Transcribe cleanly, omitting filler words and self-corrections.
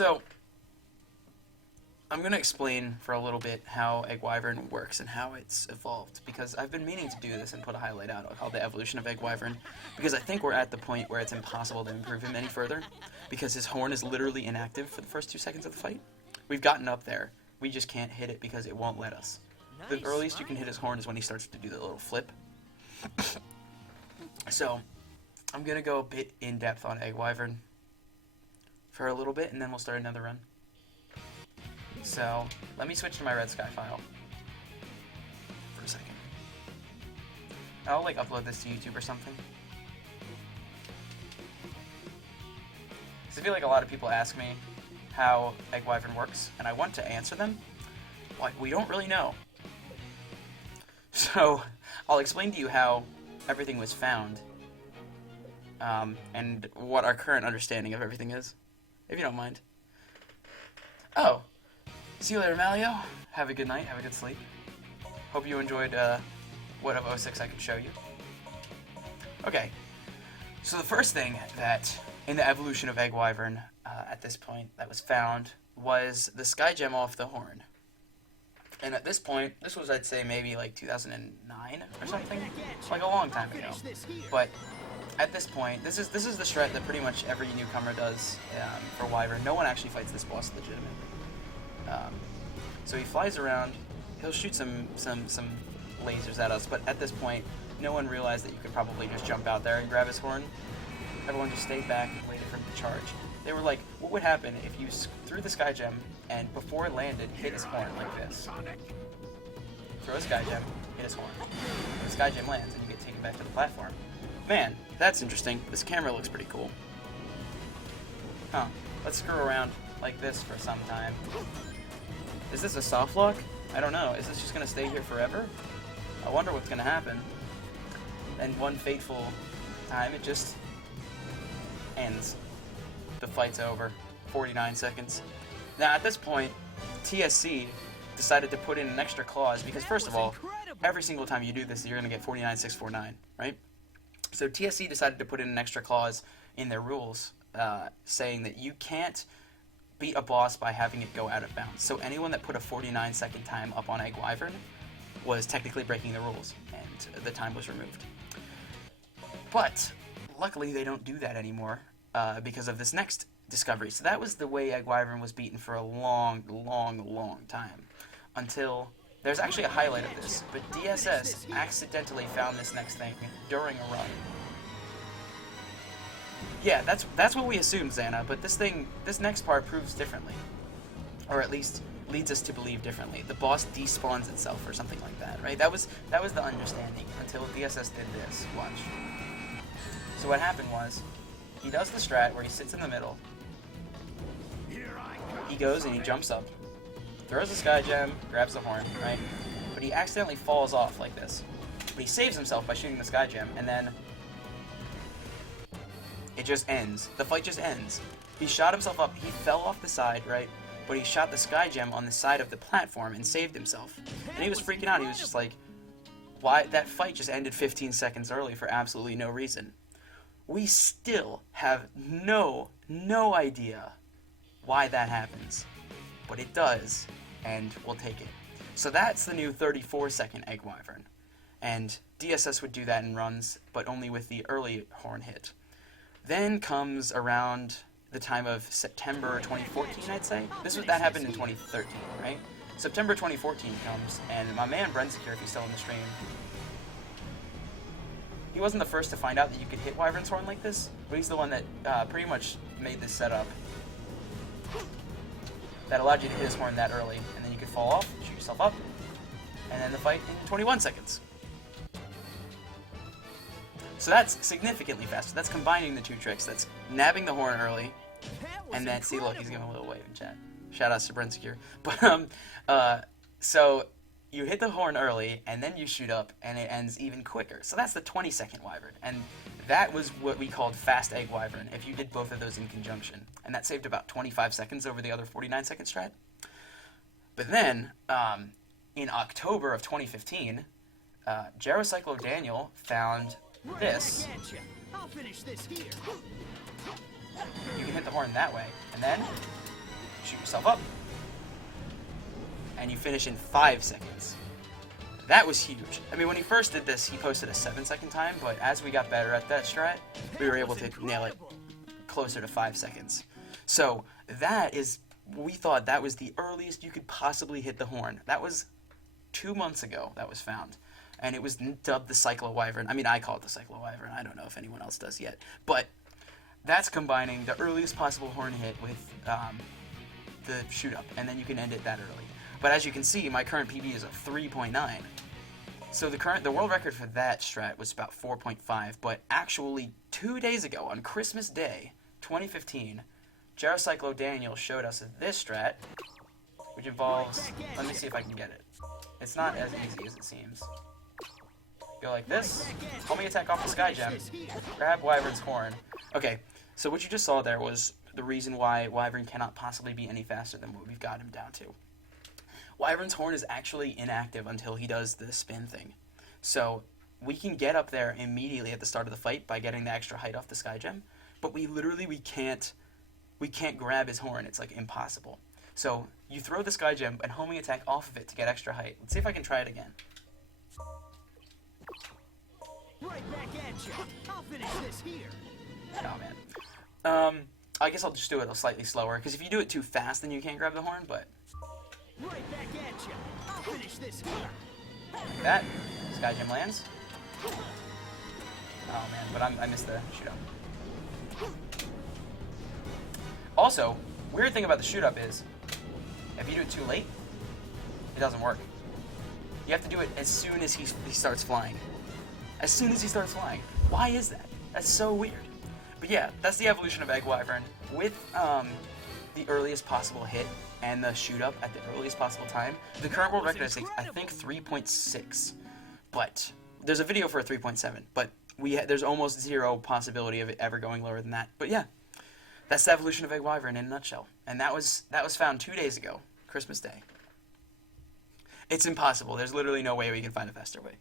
So, I'm going to explain for a little bit how Egg Wyvern works and how it's evolved, because I've been meaning to do this and put a highlight out called the Evolution of Egg Wyvern, because I think we're at the point where it's impossible to improve him any further, because his horn is literally inactive for the first 2 seconds of the fight. We've gotten up there, we just can't hit it because it won't let us. The earliest you can hit his horn is when he starts to do the little flip. So, I'm going to go a bit in depth on Egg Wyvern for a little bit, and then we'll start another run. So, let me switch to my Red Sky file for a second. I'll like upload this to YouTube or something. Because I feel like a lot of people ask me how Egg Wyvern works, and I want to answer them. Like, we don't really know. So, I'll explain to you how everything was found, and what our current understanding of everything is, if you don't mind. Oh. See you later, Malio. Have a good night. Have a good sleep. Hope you enjoyed what of 06 I could show you. Okay. So the first thing that, in the evolution of Egg Wyvern, at this point, that was found, was the Sky Gem off the horn. And at this point, this was, I'd say, maybe like 2009 or something. Like a long time ago. But at this point, this is the strat that pretty much every newcomer does for Wyvern. No one actually fights this boss legitimately. So he flies around, he'll shoot some lasers at us, but at this point, no one realized that you could probably just jump out there and grab his horn. Everyone just stayed back and waited for him to charge. They were like, what would happen if you threw the Sky Gem and before it landed, hit his horn like this? Throw a Sky Gem, hit his horn. And the Sky Gem lands and you get taken back to the platform. Man, that's interesting. This camera looks pretty cool. Huh. Let's screw around like this for some time. Is this a soft lock? I don't know. Is this just going to stay here forever? I wonder what's going to happen. Then one fateful time, it just ends. The fight's over. 49 seconds. Now, at this point, TSC decided to put in an extra clause, because first of all, every single time you do this, you're going to get 49,649, right? So TSC decided to put in an extra clause in their rules, saying that you can't beat a boss by having it go out of bounds. So anyone that put a 49-second time up on Egg Wyvern was technically breaking the rules, and the time was removed. But luckily they don't do that anymore because of this next discovery. So that was the way Egg Wyvern was beaten for a long, long, long time, until there's actually a highlight of this, but DSS accidentally found this next thing during a run. Yeah, that's what we assumed, Xana, but this next part proves differently. Or at least leads us to believe differently. The boss despawns itself or something like that, right? That was the understanding until DSS did this. Watch. So what happened was, he does the strat where he sits in the middle. He goes and he jumps up, throws a Sky Gem, grabs the horn, right? But he accidentally falls off like this. But he saves himself by shooting the Sky Gem, and then it just ends. The fight just ends. He shot himself up. He fell off the side, right? But he shot the Sky Gem on the side of the platform and saved himself. And he was freaking out. He was just like, why? That fight just ended 15 seconds early for absolutely no reason. We still have no idea why that happens. But it does, and we'll take it. So that's the new 34-second Egg Wyvern. And DSS would do that in runs, but only with the early horn hit. Then comes around the time of September 2014, I'd say. That happened in 2013, right? September 2014 comes, and my man Brensecure, if he's still in the stream, he wasn't the first to find out that you could hit Wyvern's horn like this, but he's the one that pretty much made this setup that allowed you to hit his horn that early, and then you could fall off, shoot yourself up, and then the fight in 21 seconds. So that's significantly faster. That's combining the two tricks. That's nabbing the horn early, and then, see, look, he's giving a little wave in chat. Shout out to Brensecure. But, so you hit the horn early, and then you shoot up, and it ends even quicker. So that's the 20-second Wyvern, and that was what we called fast Egg Wyvern, if you did both of those in conjunction. And that saved about 25 seconds over the other 49-second strat. But then, in October of 2015, Gerocyclo Daniel found this. I'll finish this here. You can hit the horn that way, and then shoot yourself up, and you finish in 5 seconds. That was huge. I mean, when he first did this, he posted a 7-second time, but as we got better at that strat, we were able to nail it closer to 5 seconds. So that is, we thought that was the earliest you could possibly hit the horn. That was 2 months ago that was found. And it was dubbed the Cyclo Wyvern. I mean, I call it the Cyclo Wyvern. I don't know if anyone else does yet. But that's combining the earliest possible horn hit with the shoot up, and then you can end it that early. But as you can see, my current PB is a 3.9. So the world record for that strat was about 4.5, but actually 2 days ago, on Christmas Day, 2015, Jaracyclo Daniel showed us this strat, which involves, let me see if I can get it. It's not as easy as it seems. Go like this, homing attack off the Sky Gem, grab Wyvern's horn. Okay, so what you just saw there was the reason why Wyvern cannot possibly be any faster than what we've got him down to. Wyvern's horn is actually inactive until he does the spin thing. So we can get up there immediately at the start of the fight by getting the extra height off the Sky Gem, but we can't grab his horn. It's like impossible. So you throw the Sky Gem and homing attack off of it to get extra height. Let's see if I can try it again. Right back at you. I'll finish this here. Oh man. I guess I'll just do it slightly slower, because if you do it too fast, then you can't grab the horn. But right back at you. I'll finish this here. Like that. Sky Gem lands. Oh man, but I missed the shoot up. Also, weird thing about the shoot up is, if you do it too late, it doesn't work. You have to do it as soon as he starts flying. As soon as he starts flying. Why is that? That's so weird. But yeah, that's the evolution of Egg Wyvern with the earliest possible hit and the shoot up at the earliest possible time. The current world record is, I think, 3.6. But there's a video for a 3.7. But there's almost zero possibility of it ever going lower than that. But yeah, that's the evolution of Egg Wyvern in a nutshell. And that was found 2 days ago, Christmas Day. It's impossible. There's literally no way we can find a faster way.